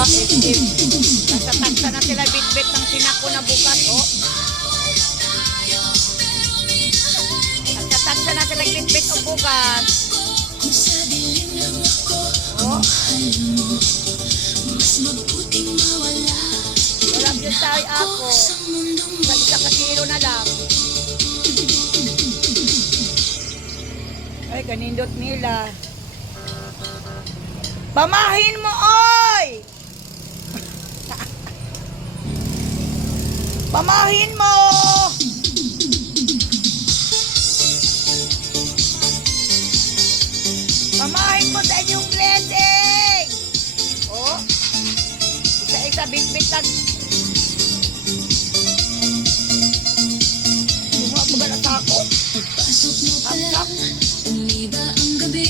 SM. Nasa tagsa na sila bitbit ng sinako na bukas, oh. Nasa tagsa na sila bitbit ng bukas. Oh. Wala yun tayo ako. Sa isa kasilo na lang. Ay, kanindot nila. Pamahin mo, oy! Pamahin mo! Pamahin mo sa inyong blessing! Oh, isa-isa bit-bit lang. Bumabagal at ako. Hap-hap. Umiba ang gabi,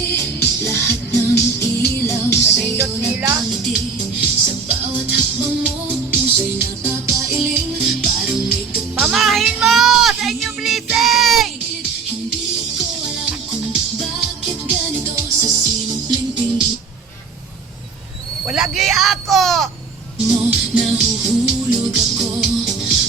lahat ng ilaw sa'yo nakangiti. Sa bawat hakbang mo, puso'y napapailing. Parang may tupad. Pamahin mo sa inyong blessing! Hindi ko alam kung bakit ganito sa simpleng tingin Wala gaya ako! mo. Nahuhulog ako,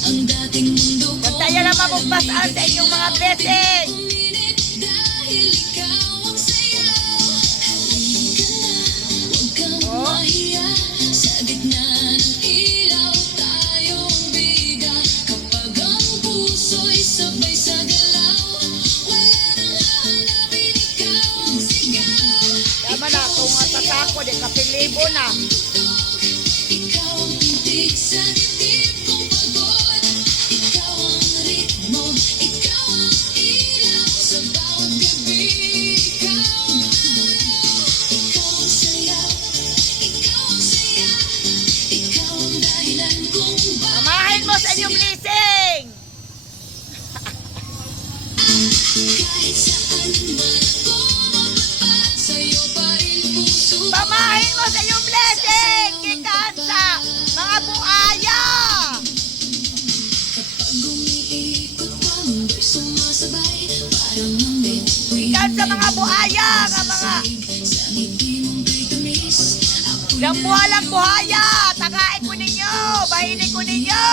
ang dating mundo ko. Pantaya na mabugbasaan sa inyong mga blessing! Uminit dahil ikaw ang sayaw. Halika na, huwag kang mahiya. Sa gitna ng ilaw, tayo ang bida. Kapag ang puso'y sabay sa galaw, wala nang hahanapin, ikaw ang sigaw. Tama na, kung sasako, di kapilibo na. Ikaw ang pintig sa dibdib kong pagod. Ikaw ang ritmo, ikaw ang ilaw sa bawat gabi. Ikaw ang sayaw, ikaw ang saya. Ikaw ang dahilan kung bakit Pamahin mo sa inyong blessing! kahit saan man ako mapadpad, sa'yo pa rin puso. Pamahin mo sa inyong blessing! Kitaan sa mga buaya! Kapag umiikot ka, mundo'y sumasabay. Parang ang bituin Kitaan sa mga buaya! Nga mga sa ngiti mong kay tamis. Ako'y lambuhalang buhaya! Takain ko ninyo! Bahili ko ninyo!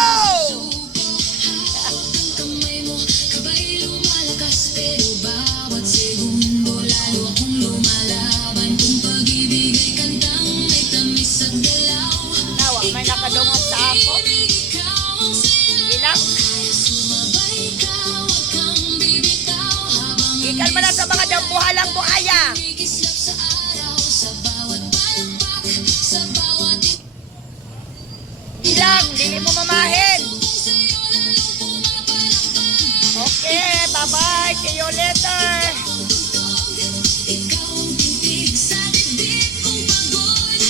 hawak ang kamay mo, kabay lumalakas. Pero bawat segundo, lalo akong lumalaban. Kung pag-ibig ay kantang may tamis at galaw. Nawa, may nakadungog sa ako. Ikaw ang sayaw. Ilang? Kaya sumabay ka, huwag kang bibitaw. Habang Ikan mo na sa mga lambuhalang buhaya! kikislap sa araw, sa bawat palakpak, sa bawat Ilang, dili mo mamahin! kung sa'yo lalong pumapalakpak. Okay, bye-bye! See you later!